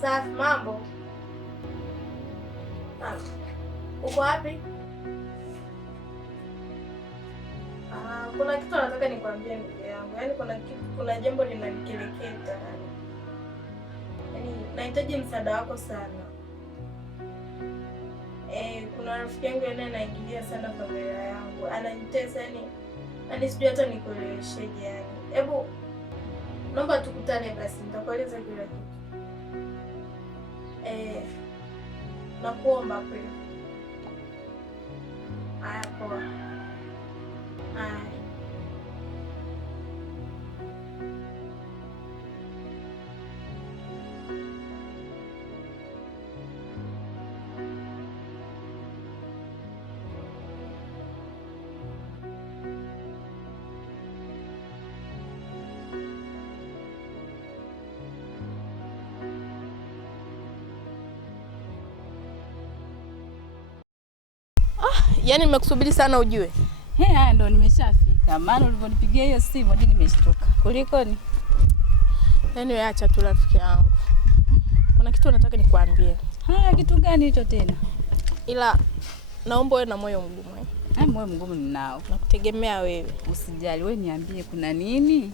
Safi, mambo. Uko wapi? Kuna kitu nataka nikwambie ndugu yangu. Yaani kuna jambo linanikeleketa. Yaani nahitaji msaada wako sana. Kuna rafiki yangu yeye anaingilia sana familia yangu. Ananitesa yani sijui hata nikuelewesheje yani. Hebu naomba tukutane basi nitakueleza kila kitu. Nakuomba kweli. Haya poa. Yaani nimekusubiri sana ujue. Haya ndo nimeshafika. Maana ulivyonipigia hiyo simu hadi nimeshtuka. Kulikoni? Yaani wewe acha tu rafiki yangu. Kuna kitu nataka nikwambie. Kitu gani hicho tena? Ila naomba wewe na moyo mgumu. Moyo mgumu ninao. Nakutegemea wewe. Usijali, wewe niambie kuna nini?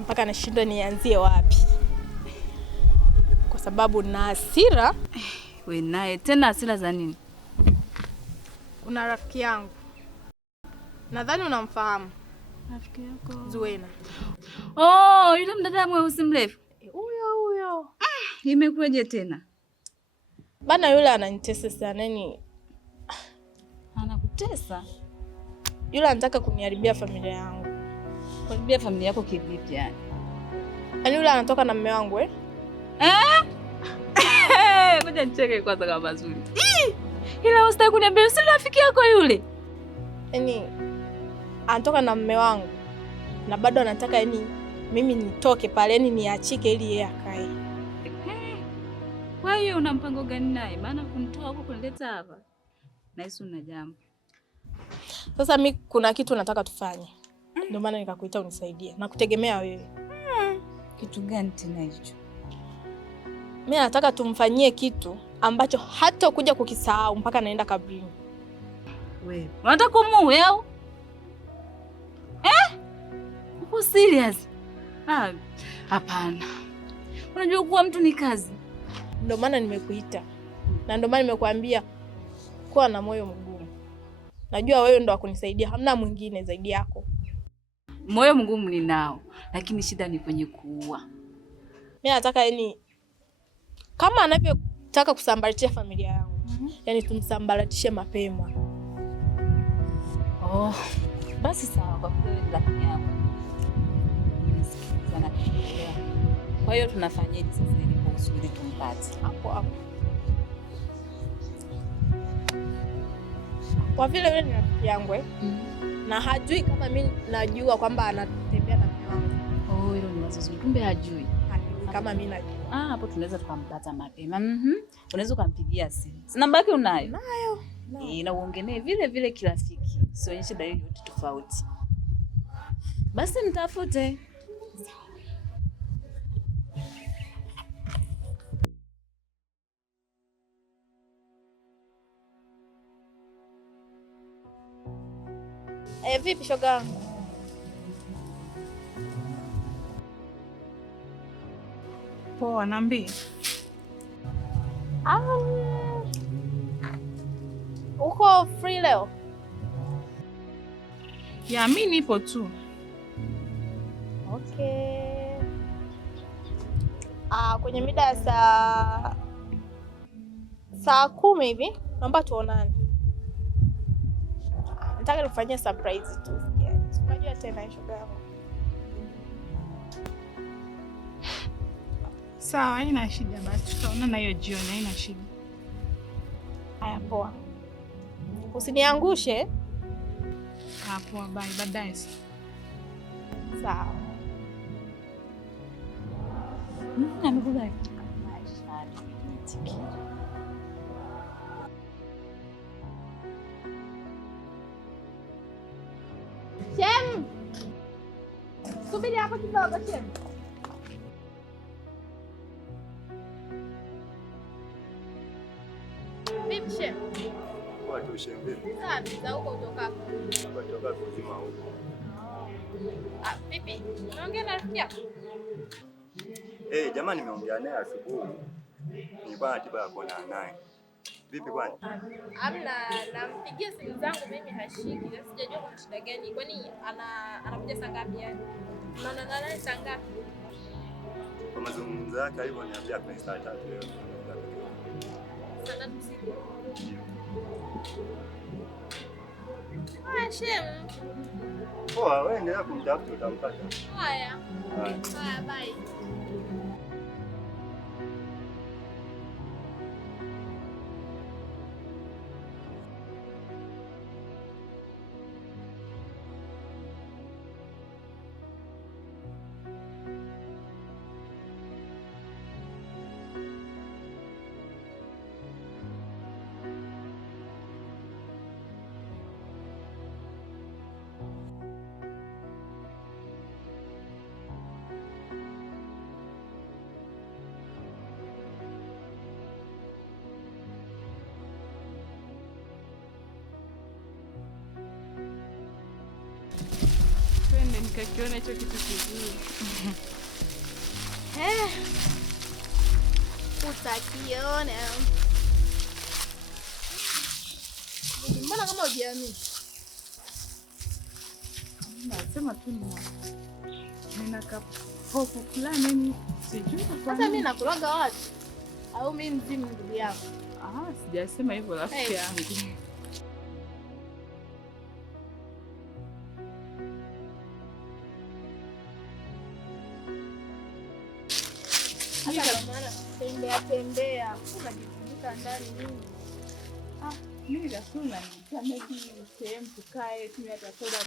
Mpaka nashindwa nianzie wapi. Kwa sababu na hasira. Wewe naye tena hasira za nini? Kuna rafiki yangu. Nadhani unamfahamu. Rafiki yako? Zuena. Yule mdada mweusi mrefu. Huyo. Imekuwaje tena? Bana yule ananitesa sana yani. Anakutesa? Yule anataka kuniharibia familia yangu. Kuharibia familia yako kivipi yani? Yaani yule anatoka na mume wangu Ngoja nicheke kwanza kama mazuri. Ila usitaki kuniambia si rafiki yako yule. Yaani anatoka na mume wangu na bado anataka yani mimi nitoke pale yani niachike ili yeye akae. Kwa hiyo una mpango gani naye? Maana kumtoa huko kunileta hapa. Na hizo una jambo. Sasa mimi kuna kitu nataka tufanye. Ndio maana nikakuita unisaidie. Nakutegemea wewe. Kitu gani tena hicho? Mimi nataka tumfanyie kitu ambacho hata kuja kukisahau mpaka naenda kabrini. Wewe, unataka kumuue au? Uko serious? Hapana. Unajua kuwa mtu ni kazi. Ndio maana nimekuita. Na ndio maana nimekuambia kuwa na moyo mgumu. Najua wewe ndo akunisaidia, hamna mwingine zaidi yako. Moyo mgumu ninao, lakini shida ni kwenye kuua. Mimi nataka yani kama anavyotaka kusambaratisha familia yangu. Yani tumsambaratishe mapema. Basi sawa kwa kweli rafiki yangu. Nisikiza na kuelewa. Kwa hiyo tunafanyaje sasa ili kwa usuri tumpate? Hapo. Kwa vile wewe ni rafiki yangu na hajui kama mimi najua kwamba anatembea na mume wangu. Hilo ni wazo. Kumbe hajui. Kama mimi najua. Hapo tunaweza tukampata mapema. Unaweza kumpigia simu. Si namba yake unayo? Nayo. Na uongelee vile vile kirafiki. Sionyeshe dalili yote tofauti. Basi mtafute. Vipi shoga? Poa, niambie. Uko free leo? Ya, mimi nipo tu. Okay. Kwenye mida ya saa 10 hivi naomba tuonane. Nataka nifanyie surprise tu. Unajua tena shoga yangu. Sawa, haina shida basi. Tutaonana hiyo jioni, haina shida. Haya poa. Usiniangushe. Poa, bye, baadaye. Sawa. Amekubali. Shem. Subiri hapo kidogo Shem. Shem. Kwa tu shembe. Safi, za huko utokako. Kutoka kuzima huko. Ah, vipi? Unaongea na rafiki yako? Jamani nimeongea naye asubuhi. Nilikuwa na tiba ya kuonana naye. Vipi kwani? Amna, nampigia simu zangu mimi hashiki. Sasa sijajua kuna shida gani. Kwani anakuja saa ngapi yani? Unaonana naye saa ngapi? Kwa mazungumzo yake alivyoniambia kwa saa 3 leo. Saa 3 usiku. Shem. Poa, wewe endelea kumtafuta utampata. Haya. Haya, bye. Twende nikakiona hicho kitu kizuri. Utakiona. Mbona kama hujiamini? Nasema tu nina hofu fulani sijui. Sasa mimi nakulaga watu au mimi mzimu ndugu yako? Sijasema hivyo rafiki yangu. Tembea unajifunika ndani nini? Mimi nasema nitameki sehemu tukae tu hata soda.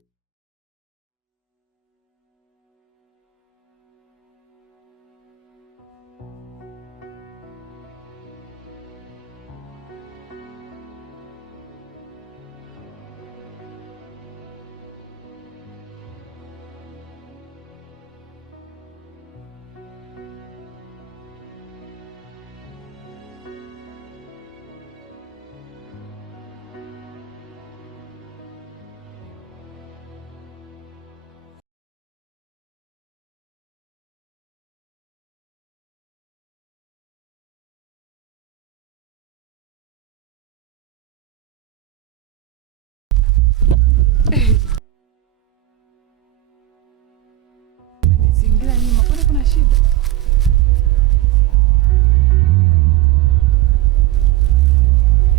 Zingira nyuma, kwani kuna shida?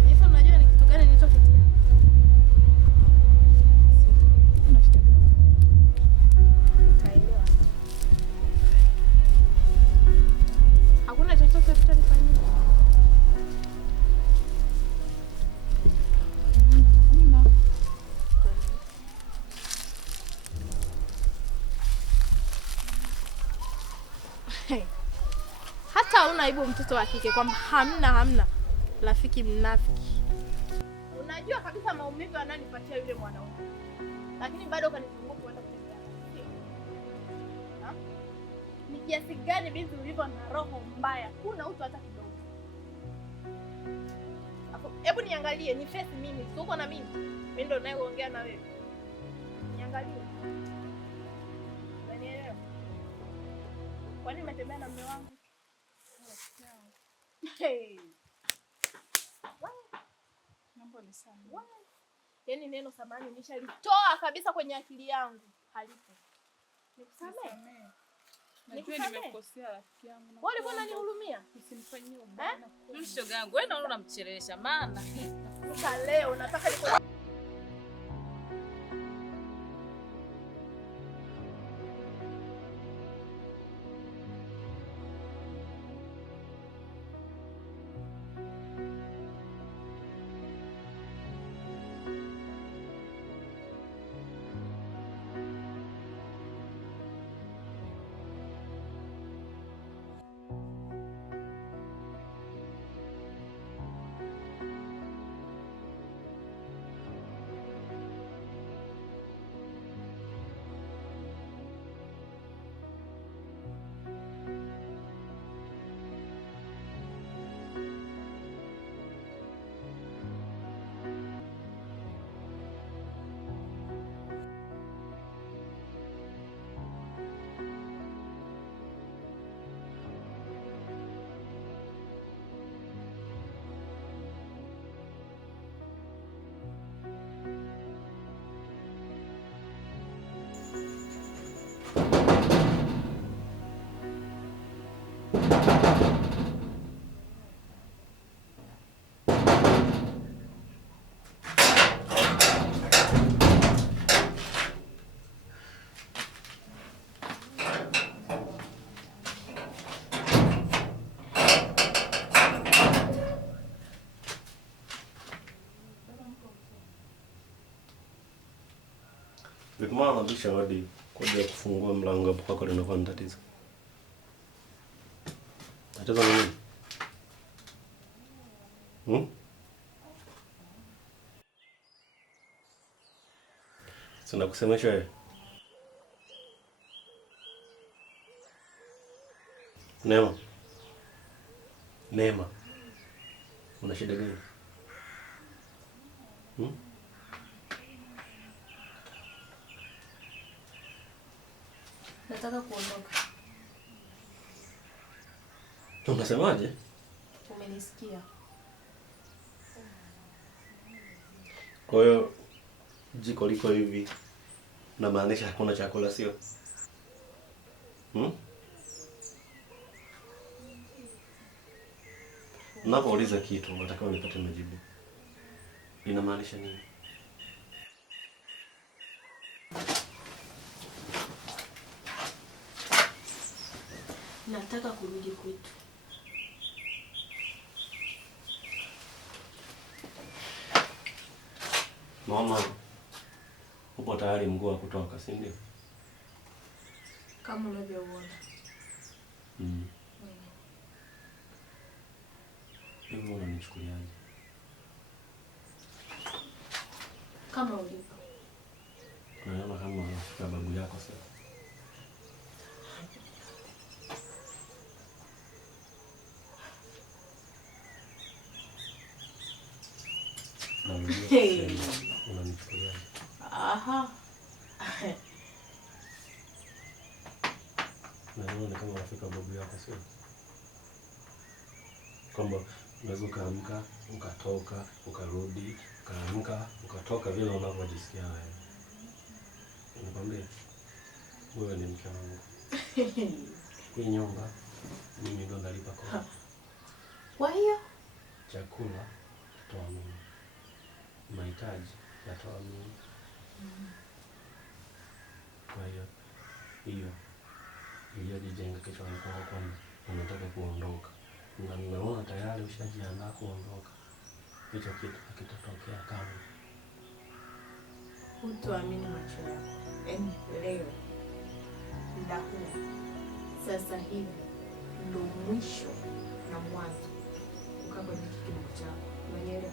Hivi unajua ni kitu gani nilichopitia? Kuna shida gani? Utaelewa. Hakuna chochote tutalifanyia. Hata hauna aibu mtoto wa kike kwamba hamna rafiki mnafiki. Unajua kabisa maumivu ananipatia yule mwanaume. Lakini bado kanizunguka kwenda kutembea. Ni kiasi gani binti ulivyo na roho mbaya? Huna utu hata kidogo. Hebu niangalie, ni face mimi, si uko na mimi. Mimi ndo nayeongea na wewe. Niangalie. Unanielewa? Kwani umetembea na mume wangu? Hey. Mambo ni sana. Yaani neno samani nishalitoa kabisa kwenye akili yangu. Halipo. Nikusamee. Najua nimekosea rafiki yangu. Wewe ulikuwa unanihurumia? Usinifanyie ubaya. Mimi shoga yangu, wewe naona unamchelewesha maana. Sasa leo nataka Unabisha hodi kuja kufungua mlango hapo kwako linakuwa ni tatizo. Tatizo ni nini? Sina kusemesha wewe. Neema. Una shida gani? Nataka kuondoka. Unasemaje? Umenisikia? Kwa hiyo jiko liko hivi na maanisha hakuna chakula sio? Unapouliza kitu unataka unipate majibu. Inamaanisha nini? Nataka kurudi kwetu. Mama, upo tayari mguu wa kutoka, si ndio? Kama unavyoona. Hivi unanichukuliaje? Kama ulivyo. Unaona kama unafika babu yako sasa. Unanichukuliaje? Aha. Naona kama unafika babu yako sio? Kwamba unaweza ukaamka, ukatoka, ukarudi, ukaamka, ukatoka vile unavyojisikia wewe. Nakwambia wewe ni mke wangu. Hii nyumba mimi ndo nalipa kodi. Kwa hiyo Chakula toa mimi. Mahitaji yatoa mimi. Kwa hiyo iliyojijenga kichwani kwako kwamba unataka kuondoka. Na nimeona tayari ushajiandaa kuondoka. Hicho kitu hakitatokea kama. Hutoamini macho yako. Yaani leo ndakuwa sasa hivi ndo mwisho na mwanzo ukaa kwenye kipindi chako. Umeelewa?